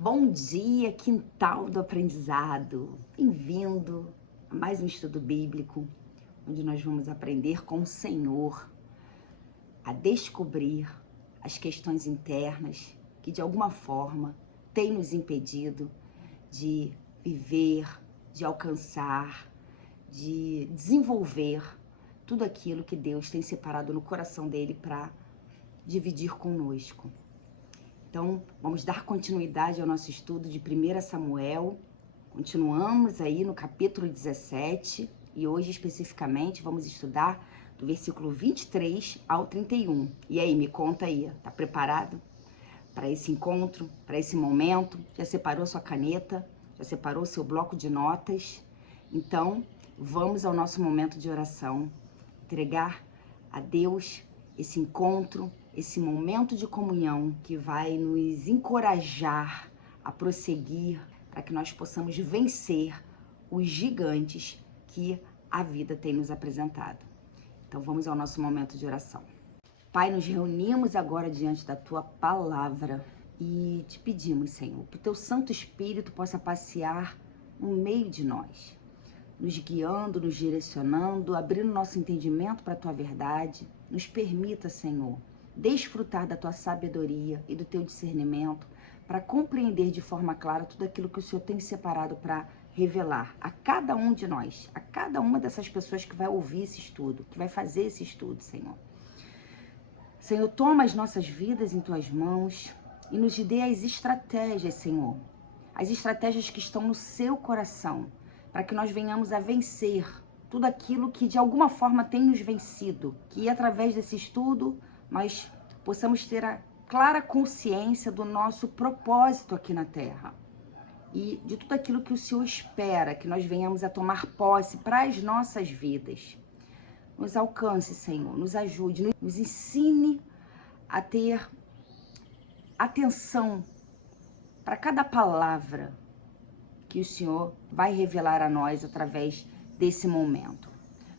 Bom dia, quintal do aprendizado. Bem-vindo a mais um estudo bíblico, onde nós vamos aprender com o Senhor a descobrir as questões internas que de alguma forma têm nos impedido de viver, de alcançar, de desenvolver tudo aquilo que Deus tem separado no coração dele para dividir conosco. Então, vamos dar continuidade ao nosso estudo de 1 Samuel. Continuamos aí no capítulo 17 e hoje especificamente vamos estudar do versículo 23 ao 31. E aí, me conta aí, tá preparado para esse encontro, para esse momento? Já separou sua caneta? Já separou seu bloco de notas? Então, vamos ao nosso momento de oração, entregar a Deus esse encontro, esse momento de comunhão que vai nos encorajar a prosseguir para que nós possamos vencer os gigantes que a vida tem nos apresentado. Então vamos ao nosso momento de oração. Pai, nos reunimos agora diante da Tua palavra e te pedimos, Senhor, que o Teu Santo Espírito possa passear no meio de nós, nos guiando, nos direcionando, abrindo nosso entendimento para a Tua verdade. Nos permita, Senhor, desfrutar da Tua sabedoria e do Teu discernimento para compreender de forma clara tudo aquilo que o Senhor tem separado para revelar a cada um de nós, a cada uma dessas pessoas que vai ouvir esse estudo, que vai fazer esse estudo, Senhor. Senhor, toma as nossas vidas em Tuas mãos e nos dê as estratégias, Senhor, as estratégias que estão no Seu coração, para que nós venhamos a vencer tudo aquilo que de alguma forma tem nos vencido, que através desse estudo nós possamos ter a clara consciência do nosso propósito aqui na Terra e de tudo aquilo que o Senhor espera que nós venhamos a tomar posse para as nossas vidas. Nos alcance, Senhor, nos ajude, nos ensine a ter atenção para cada palavra que o Senhor vai revelar a nós através desse momento.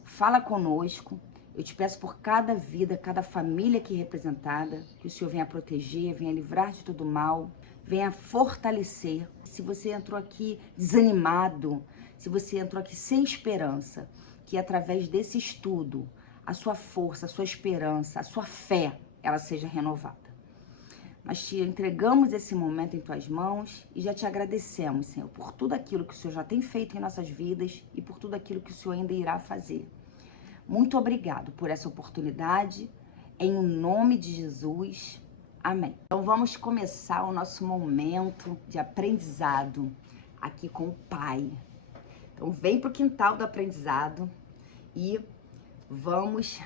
Fala conosco, eu te peço por cada vida, cada família aqui representada, que o Senhor venha proteger, venha livrar de todo mal, venha fortalecer. Se você entrou aqui desanimado, se você entrou aqui sem esperança, que através desse estudo, a sua força, a sua esperança, a sua fé, ela seja renovada. Nós te entregamos esse momento em Tuas mãos e já te agradecemos, Senhor, por tudo aquilo que o Senhor já tem feito em nossas vidas e por tudo aquilo que o Senhor ainda irá fazer. Muito obrigado por essa oportunidade, em nome de Jesus. Amém. Então vamos começar o nosso momento de aprendizado aqui com o Pai. Então vem para o quintal do aprendizado e vamos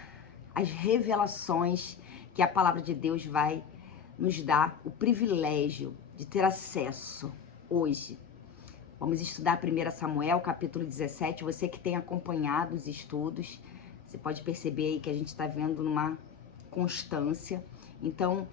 às revelações que a palavra de Deus vai nos dá o privilégio de ter acesso hoje. Vamos estudar 1 Samuel, capítulo 17. Você que tem acompanhado os estudos, você pode perceber aí que a gente está vendo numa constância. Então,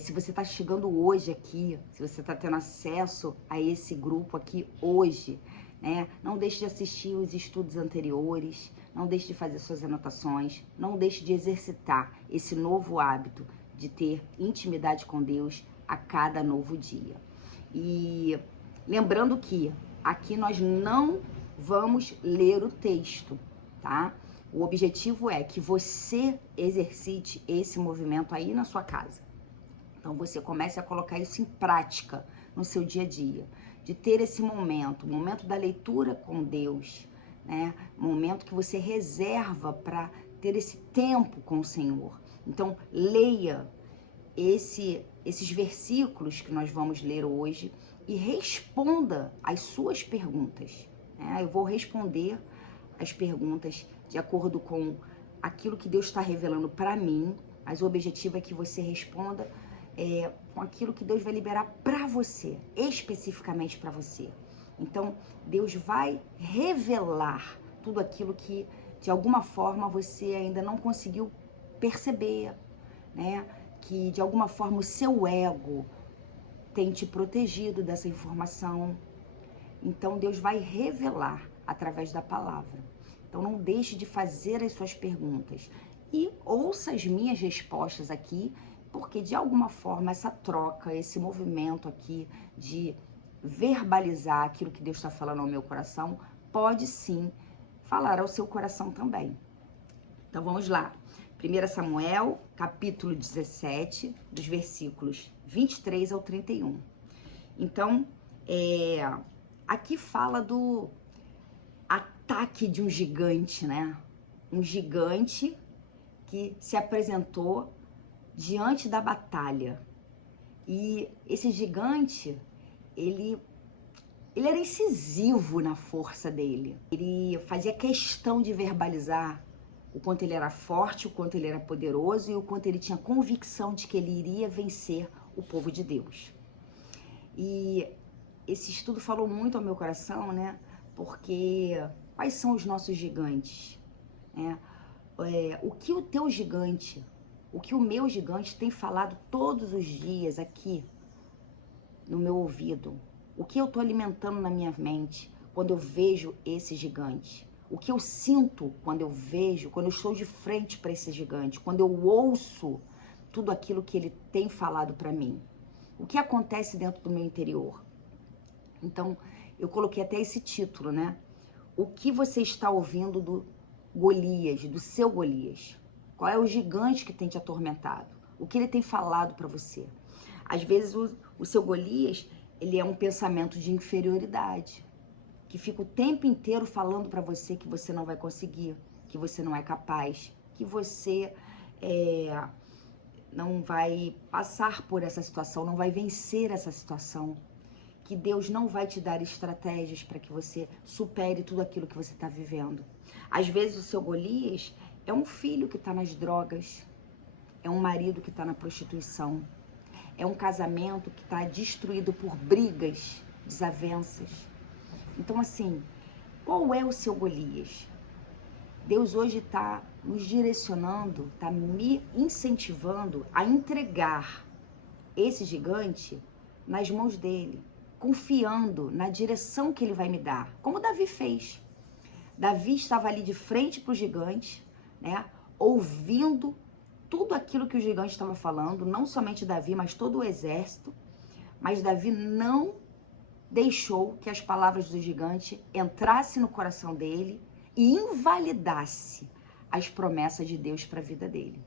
se você está chegando hoje aqui, se você está tendo acesso a esse grupo aqui hoje, né, não deixe de assistir os estudos anteriores, não deixe de fazer suas anotações, não deixe de exercitar esse novo hábito de ter intimidade com Deus a cada novo dia. E lembrando que aqui nós não vamos ler o texto, tá? O objetivo é que você exercite esse movimento aí na sua casa. Então você comece a colocar isso em prática no seu dia a dia, de ter esse momento, o momento da leitura com Deus, né? Momento que você reserva para ter esse tempo com o Senhor. Então, leia esses versículos que nós vamos ler hoje e responda as suas perguntas, né? Eu vou responder as perguntas de acordo com aquilo que Deus está revelando para mim, mas o objetivo é que você responda com aquilo que Deus vai liberar para você, especificamente para você. Então, Deus vai revelar tudo aquilo que, de alguma forma, você ainda não conseguiu perceber, né? Que, de alguma forma, o seu ego tem te protegido dessa informação. Então, Deus vai revelar através da palavra. Então, não deixe de fazer as suas perguntas. E ouça as minhas respostas aqui. Porque de alguma forma essa troca, esse movimento aqui de verbalizar aquilo que Deus está falando ao meu coração, pode sim falar ao seu coração também. Então vamos lá. 1 Samuel, capítulo 17, dos versículos 23 ao 31. Então, aqui fala do ataque de um gigante, né? Um gigante que se apresentou diante da batalha. E esse gigante, ele era incisivo na força dele. Ele fazia questão de verbalizar o quanto ele era forte, o quanto ele era poderoso e o quanto ele tinha convicção de que ele iria vencer o povo de Deus. E esse estudo falou muito ao meu coração, né? Porque quais são os nossos gigantes? O que o teu gigante, o que o meu gigante tem falado todos os dias aqui no meu ouvido? O que eu estou alimentando na minha mente quando eu vejo esse gigante? O que eu sinto quando eu vejo, quando eu estou de frente para esse gigante, quando eu ouço tudo aquilo que ele tem falado para mim? O que acontece dentro do meu interior? Então, eu coloquei até esse título, né? O que você está ouvindo do Golias, do seu Golias? Qual é o gigante que tem te atormentado? O que ele tem falado para você? Às vezes, o seu Golias, ele é um pensamento de inferioridade, que fica o tempo inteiro falando para você que você não vai conseguir, que você não é capaz, que você não vai passar por essa situação, não vai vencer essa situação, que Deus não vai te dar estratégias para que você supere tudo aquilo que você está vivendo. Às vezes o seu Golias é um filho que está nas drogas, é um marido que está na prostituição, é um casamento que está destruído por brigas, desavenças. Então, assim, qual é o seu Golias? Deus hoje está nos direcionando, está me incentivando a entregar esse gigante nas mãos dele, confiando na direção que ele vai me dar, como Davi fez. Davi estava ali de frente para o gigante, né, ouvindo tudo aquilo que o gigante estava falando, não somente Davi, mas todo o exército, mas Davi não deixou que as palavras do gigante entrassem no coração dele e invalidasse as promessas de Deus para a vida dele.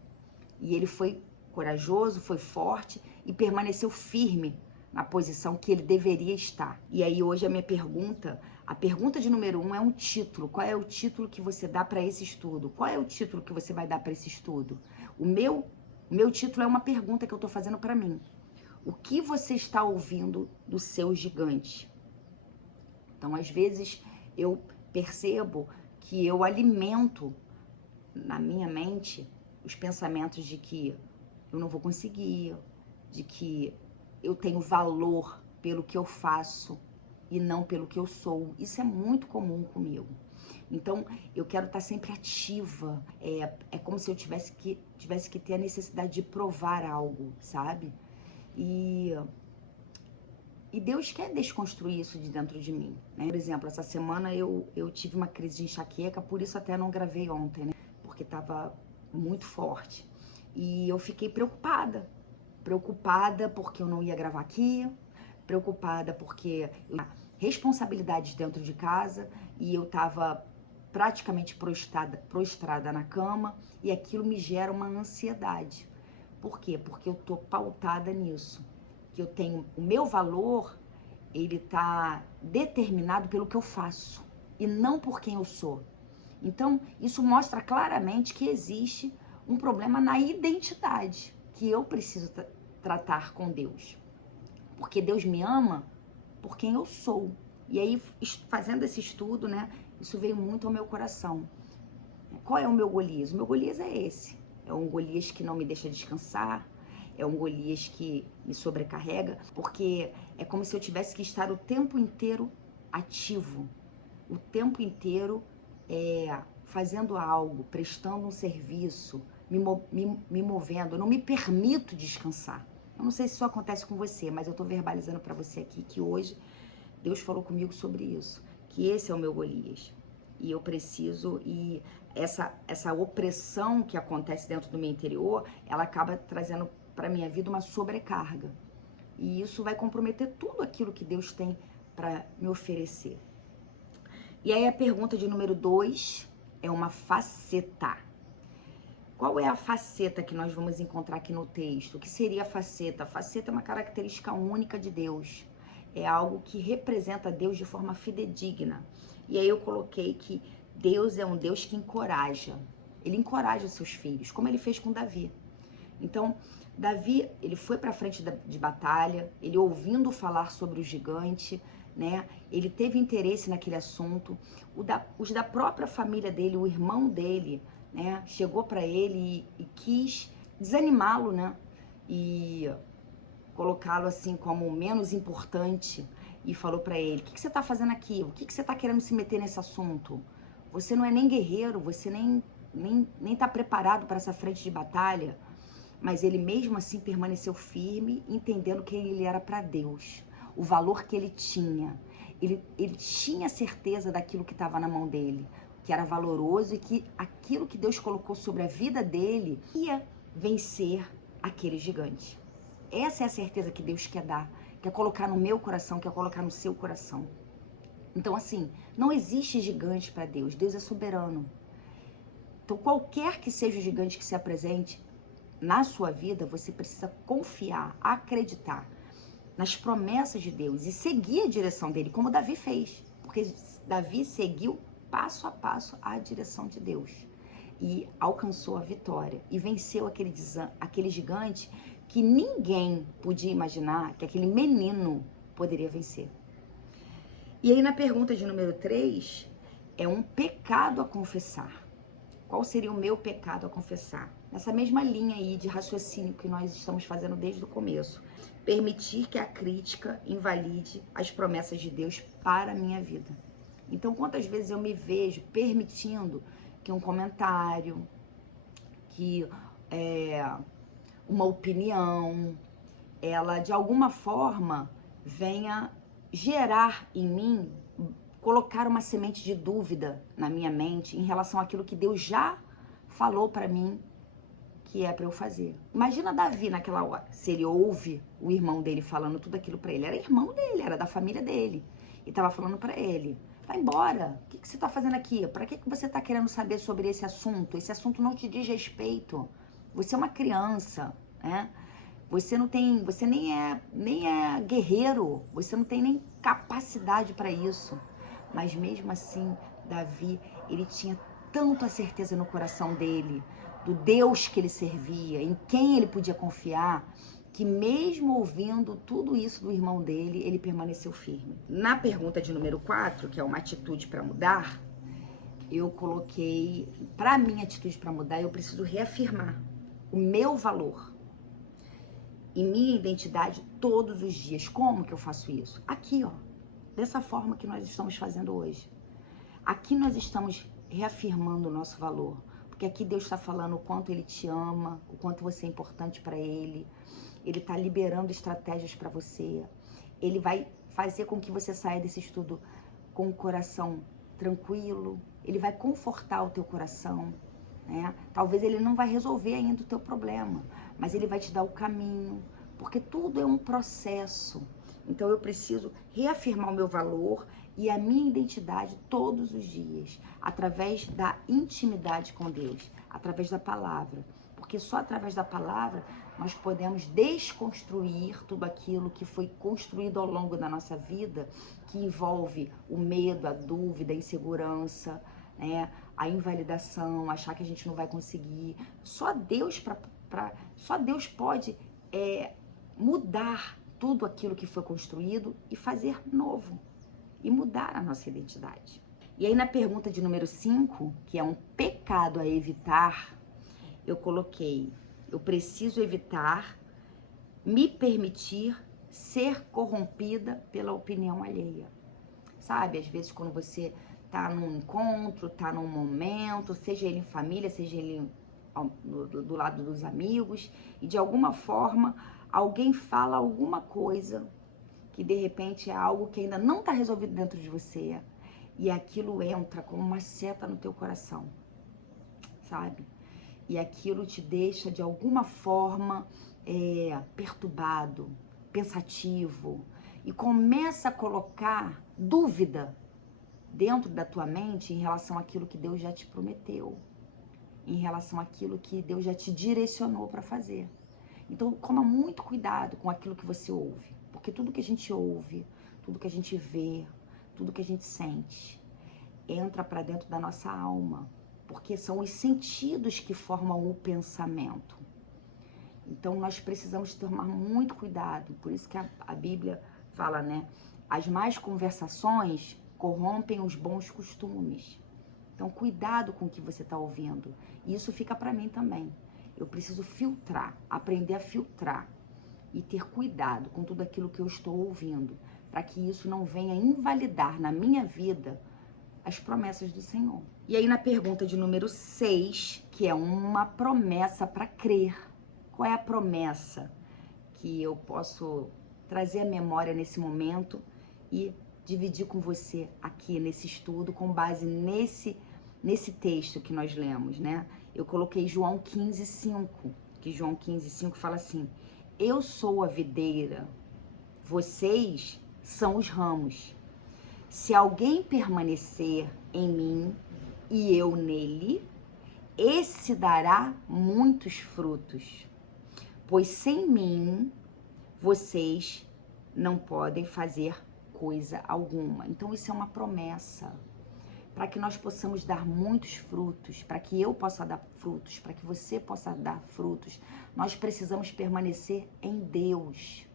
E ele foi corajoso, foi forte e permaneceu firme na posição que ele deveria estar. E aí hoje a pergunta de número 1 é um título. Qual é o título que você dá para esse estudo? Qual é o título que você vai dar para esse estudo? O meu título é uma pergunta que eu estou fazendo para mim. O que você está ouvindo do seu gigante? Então, às vezes, eu percebo que eu alimento na minha mente os pensamentos de que eu não vou conseguir, de que eu tenho valor pelo que eu faço e não pelo que eu sou. Isso é muito comum comigo. Então, eu quero estar sempre ativa. É como se eu tivesse que ter a necessidade de provar algo, sabe? E Deus quer desconstruir isso de dentro de mim, né? Por exemplo, essa semana eu tive uma crise de enxaqueca, por isso até não gravei ontem, né? Porque estava muito forte. E eu fiquei preocupada porque eu não ia gravar aqui, preocupada porque eu tinha responsabilidades dentro de casa e eu estava praticamente prostrada na cama e aquilo me gera uma ansiedade. Por quê? Porque eu tô pautada nisso, que eu tenho o meu valor, ele tá determinado pelo que eu faço e não por quem eu sou. Então, isso mostra claramente que existe um problema na identidade que eu preciso tratar com Deus. Porque Deus me ama por quem eu sou. E aí, fazendo esse estudo, né, isso veio muito ao meu coração. Qual é o meu Golias? O meu Golias é esse. É um Golias que não me deixa descansar, é um Golias que me sobrecarrega, porque é como se eu tivesse que estar o tempo inteiro ativo, o tempo inteiro fazendo algo, prestando um serviço, me movendo. Eu não me permito descansar. Eu não sei se isso acontece com você, mas eu tô verbalizando para você aqui que hoje Deus falou comigo sobre isso, que esse é o meu Golias. E eu preciso, essa opressão que acontece dentro do meu interior, ela acaba trazendo para minha vida uma sobrecarga. E isso vai comprometer tudo aquilo que Deus tem para me oferecer. E aí a pergunta de número 2 é uma faceta. Qual é a faceta que nós vamos encontrar aqui no texto? O que seria a faceta? A faceta é uma característica única de Deus. É algo que representa Deus de forma fidedigna. E aí eu coloquei que Deus é um Deus que encoraja. Ele encoraja os seus filhos, como ele fez com Davi. Então, Davi, ele foi para frente de batalha, ele ouvindo falar sobre o gigante, né? Ele teve interesse naquele assunto. Os da própria família dele, o irmão dele, né? Chegou para ele e quis desanimá-lo, né? E colocá-lo assim como menos importante e falou para ele: o que você está fazendo aqui? O que você está querendo se meter nesse assunto? Você não é nem guerreiro, você nem está preparado para essa frente de batalha. Mas ele mesmo assim permaneceu firme, entendendo que ele era para Deus, o valor que ele tinha. Ele tinha certeza daquilo que estava na mão dele, que era valoroso e que aquilo que Deus colocou sobre a vida dele ia vencer aquele gigante. Essa é a certeza que Deus quer dar, quer colocar no meu coração, quer colocar no seu coração. Então, assim, não existe gigante para Deus. Deus é soberano. Então, qualquer que seja o gigante que se apresente na sua vida, você precisa confiar, acreditar nas promessas de Deus e seguir a direção dele, como Davi fez. Porque Davi seguiu passo a passo a direção de Deus e alcançou a vitória e venceu aquele gigante que ninguém podia imaginar que aquele menino poderia vencer. E aí na pergunta de número 3, é um pecado a confessar. Qual seria o meu pecado a confessar? Nessa mesma linha aí de raciocínio que nós estamos fazendo desde o começo. Permitir que a crítica invalide as promessas de Deus para a minha vida. Então, quantas vezes eu me vejo permitindo que um comentário, que uma opinião, ela de alguma forma venha gerar em mim, colocar uma semente de dúvida na minha mente em relação àquilo que Deus já falou para mim que é para eu fazer. Imagina Davi naquela hora, se ele ouve o irmão dele falando tudo aquilo para ele. Era irmão dele, era da família dele. E tava falando para ele: vai embora, o que você tá fazendo aqui? Para que você tá querendo saber sobre esse assunto? Esse assunto não te diz respeito. Você é uma criança, né? Você nem é guerreiro, você não tem nem capacidade para isso. Mas mesmo assim, Davi, ele tinha tanto a certeza no coração dele, do Deus que ele servia, em quem ele podia confiar, que mesmo ouvindo tudo isso do irmão dele, ele permaneceu firme. Na pergunta de número 4, que é uma atitude para mudar, eu coloquei, para minha atitude para mudar, eu preciso reafirmar o meu valor e minha identidade todos os dias. Como que eu faço isso? Aqui, ó, dessa forma que nós estamos fazendo hoje. Aqui nós estamos reafirmando o nosso valor, porque aqui Deus está falando o quanto Ele te ama, o quanto você é importante para Ele. Ele está liberando estratégias para você. Ele vai fazer com que você saia desse estudo com o coração tranquilo. Ele vai confortar o teu coração, né? Talvez Ele não vai resolver ainda o teu problema, mas Ele vai te dar o caminho, porque tudo é um processo. Então eu preciso reafirmar o meu valor e a minha identidade todos os dias, através da intimidade com Deus, através da palavra. Porque só através da palavra nós podemos desconstruir tudo aquilo que foi construído ao longo da nossa vida, que envolve o medo, a dúvida, a insegurança, né? A invalidação, achar que a gente não vai conseguir. Só Deus pode mudar tudo aquilo que foi construído e fazer novo. E mudar a nossa identidade. E aí na pergunta de número 5, que é um pecado a evitar, eu coloquei: eu preciso evitar me permitir ser corrompida pela opinião alheia. Sabe, às vezes quando você tá num encontro, tá num momento, seja ele em família, seja ele do lado dos amigos, e de alguma forma alguém fala alguma coisa que de repente é algo que ainda não está resolvido dentro de você, e aquilo entra como uma seta no teu coração, sabe? E aquilo te deixa de alguma forma perturbado, pensativo, e começa a colocar dúvida dentro da tua mente em relação àquilo que Deus já te prometeu, em relação àquilo que Deus já te direcionou para fazer. Então, toma muito cuidado com aquilo que você ouve, porque tudo que a gente ouve, tudo que a gente vê, tudo que a gente sente, entra para dentro da nossa alma, porque são os sentidos que formam o pensamento. Então, nós precisamos tomar muito cuidado, por isso que a Bíblia fala, né? As más conversações corrompem os bons costumes. Então, cuidado com o que você está ouvindo. E isso fica para mim também. Eu preciso filtrar, aprender a filtrar e ter cuidado com tudo aquilo que eu estou ouvindo, para que isso não venha invalidar na minha vida as promessas do Senhor. E aí na pergunta de número 6, que é uma promessa para crer. Qual é a promessa que eu posso trazer à memória nesse momento e dividir com você aqui nesse estudo com base nesse texto que nós lemos, né? Eu coloquei João 15:5, que João 15:5 fala assim: eu sou a videira, vocês são os ramos. Se alguém permanecer em mim e eu nele, esse dará muitos frutos. Pois sem mim, vocês não podem fazer coisa alguma. Então isso é uma promessa. Para que nós possamos dar muitos frutos, para que eu possa dar frutos, para que você possa dar frutos, nós precisamos permanecer em Deus.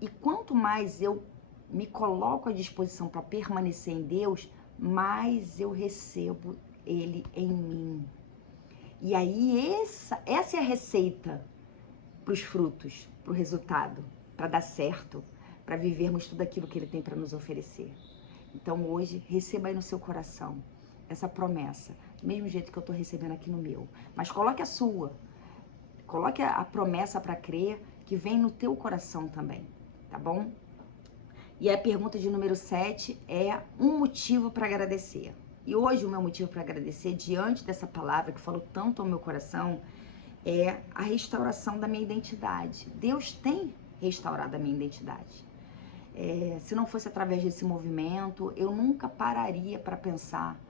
E quanto mais eu me coloco à disposição para permanecer em Deus, mais eu recebo Ele em mim. E aí essa é a receita para os frutos, para o resultado, para dar certo, para vivermos tudo aquilo que Ele tem para nos oferecer. Então hoje, receba aí no seu coração essa promessa, do mesmo jeito que eu estou recebendo aqui no meu. Mas coloque a sua, coloque a promessa para crer que vem no teu coração também, tá bom? E a pergunta de número 7 é um motivo para agradecer. E hoje o meu motivo para agradecer, diante dessa palavra que falou tanto ao meu coração, é a restauração da minha identidade. Deus tem restaurado a minha identidade. Se não fosse através desse movimento, eu nunca pararia para pensar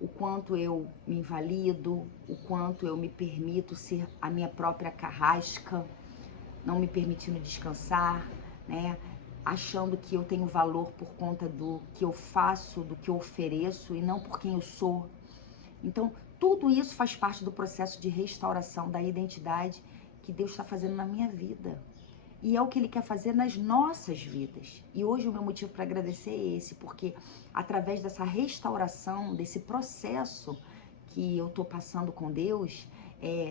o quanto eu me invalido, o quanto eu me permito ser a minha própria carrasca, não me permitindo descansar, né? Achando que eu tenho valor por conta do que eu faço, do que eu ofereço e não por quem eu sou. Então, tudo isso faz parte do processo de restauração da identidade que Deus está fazendo na minha vida. E é o que Ele quer fazer nas nossas vidas. E hoje o meu motivo para agradecer é esse, porque através dessa restauração, desse processo que eu estou passando com Deus,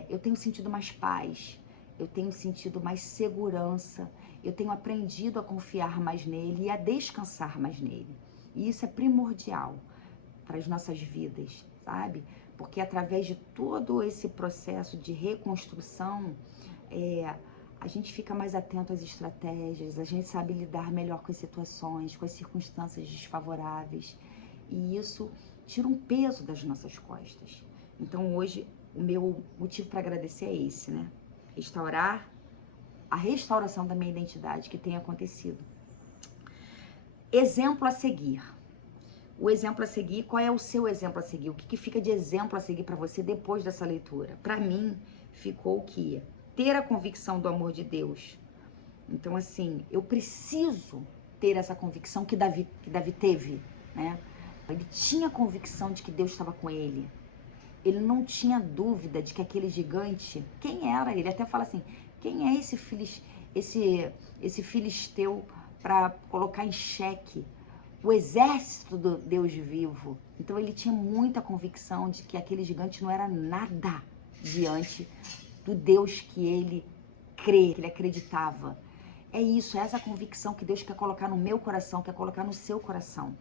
eu tenho sentido mais paz, eu tenho sentido mais segurança, eu tenho aprendido a confiar mais nele e a descansar mais nele. E isso é primordial para as nossas vidas, sabe? Porque através de todo esse processo de reconstrução, a gente fica mais atento às estratégias, a gente sabe lidar melhor com as situações, com as circunstâncias desfavoráveis. E isso tira um peso das nossas costas. Então hoje o meu motivo para agradecer é esse, né? A restauração da minha identidade que tem acontecido. Exemplo a seguir. O exemplo a seguir, qual é o seu exemplo a seguir? O que fica de exemplo a seguir para você depois dessa leitura? Para mim, ficou o quê? Ter a convicção do amor de Deus. Então, assim, eu preciso ter essa convicção que Davi teve, né? Ele tinha convicção de que Deus estava com ele. Ele não tinha dúvida de que aquele gigante, quem era? Ele até fala assim, quem é esse filisteu para colocar em xeque o exército do Deus vivo? Então ele tinha muita convicção de que aquele gigante não era nada diante do Deus que ele crê, que ele acreditava. É isso, é essa convicção que Deus quer colocar no meu coração, quer colocar no seu coração.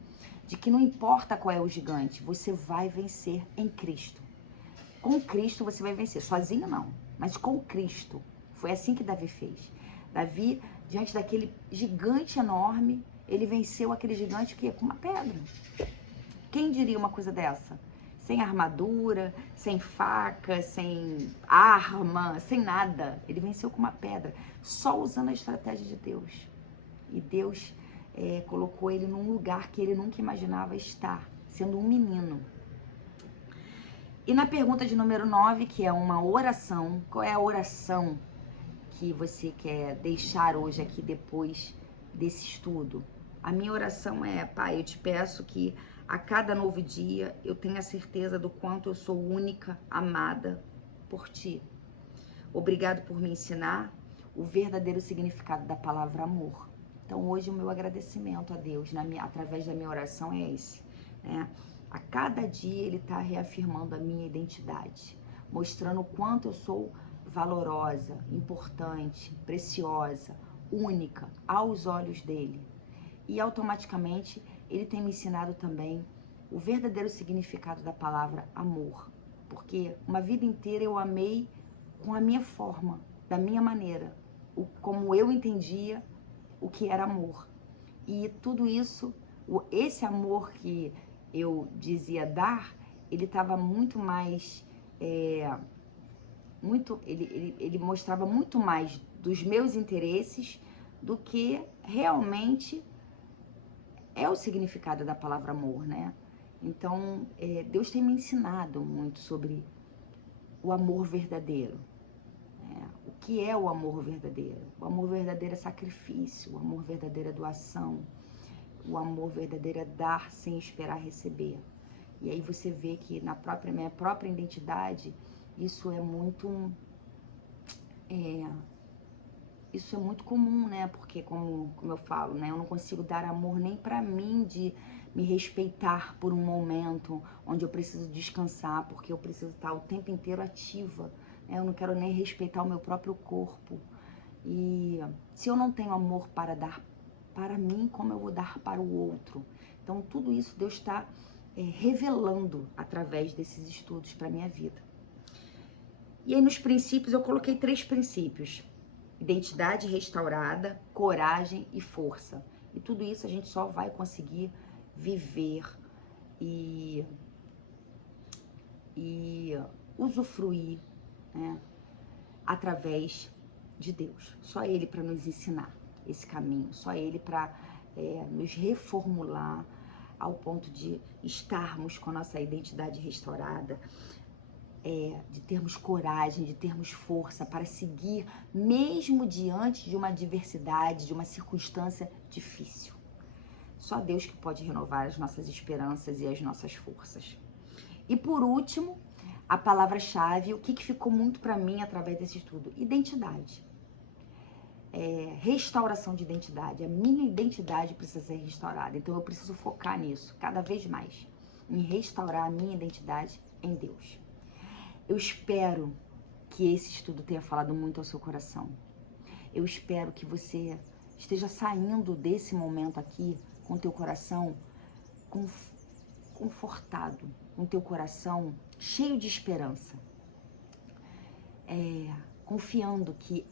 De que não importa qual é o gigante, você vai vencer em Cristo. Com Cristo você vai vencer, sozinho não, mas com Cristo. Foi assim que Davi fez. Davi, diante daquele gigante enorme, ele venceu aquele gigante que ia com uma pedra. Quem diria uma coisa dessa? sem armadura, sem faca, sem arma, sem nada. Ele venceu com uma pedra, só usando a estratégia de Deus. E Deus colocou ele num lugar que ele nunca imaginava estar, sendo um menino. E na pergunta de número 9, que é uma oração, qual é a oração que você quer deixar hoje aqui depois desse estudo? A minha oração é: Pai, eu te peço que a cada novo dia eu tenha certeza do quanto eu sou única, amada por Ti. Obrigado por me ensinar o verdadeiro significado da palavra amor. Então hoje o meu agradecimento a Deus, através da minha oração, é esse, né? A cada dia Ele está reafirmando a minha identidade, mostrando o quanto eu sou valorosa, importante, preciosa, única aos olhos dele. E automaticamente Ele tem me ensinado também o verdadeiro significado da palavra amor. Porque uma vida inteira eu amei com a minha forma, da minha maneira, como eu entendia o que era amor. E tudo isso, esse amor que eu dizia dar, ele estava muito mais, ele mostrava muito mais dos meus interesses do que realmente é o significado da palavra amor, né? Então, Deus tem me ensinado muito sobre o amor verdadeiro. O que é o amor verdadeiro? O amor verdadeiro é sacrifício, o amor verdadeiro é doação, o amor verdadeiro é dar sem esperar receber. E aí você vê que na minha própria identidade, isso é muito comum, né? Porque como eu falo, né? Eu não consigo dar amor nem pra mim, de me respeitar por um momento onde eu preciso descansar, porque eu preciso estar o tempo inteiro ativa, né? Eu não quero nem respeitar o meu próprio corpo. E se eu não tenho amor para dar para mim, como eu vou dar para o outro? Então tudo isso Deus está revelando através desses estudos para minha vida. E aí nos princípios eu coloquei 3 princípios: identidade restaurada, coragem e força. E tudo isso a gente só vai conseguir viver e usufruir, né, através de Deus. Só Ele para nos ensinar esse caminho, só Ele para nos reformular ao ponto de estarmos com a nossa identidade restaurada, de termos coragem, de termos força para seguir, mesmo diante de uma adversidade, de uma circunstância difícil. Só Deus que pode renovar as nossas esperanças e as nossas forças. E por último, a palavra-chave, o que ficou muito para mim através desse estudo? Identidade. Restauração de identidade. A minha identidade precisa ser restaurada. Então eu preciso focar nisso, cada vez mais, em restaurar a minha identidade em Deus. Eu espero que esse estudo tenha falado muito ao seu coração. Eu espero que você esteja saindo desse momento aqui com teu coração confortado, com teu coração cheio de esperança, confiando que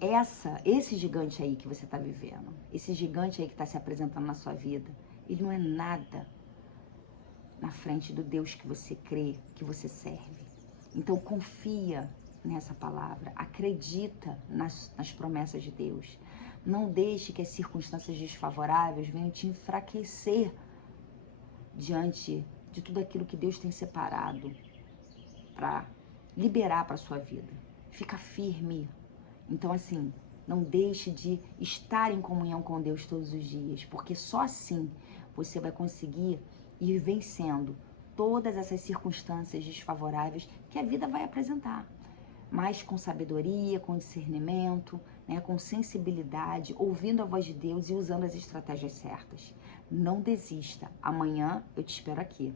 esse gigante aí que você está vivendo, esse gigante aí que está se apresentando na sua vida, ele não é nada na frente do Deus que você crê, que você serve. Então confia nessa palavra, acredita nas promessas de Deus. Não deixe que as circunstâncias desfavoráveis venham te enfraquecer diante de tudo aquilo que Deus tem separado para liberar para a sua vida. Fica firme. Então, assim, não deixe de estar em comunhão com Deus todos os dias, porque só assim você vai conseguir ir vencendo todas essas circunstâncias desfavoráveis que a vida vai apresentar. Mas com sabedoria, com discernimento, né, com sensibilidade, ouvindo a voz de Deus e usando as estratégias certas. Não desista. Amanhã eu te espero aqui.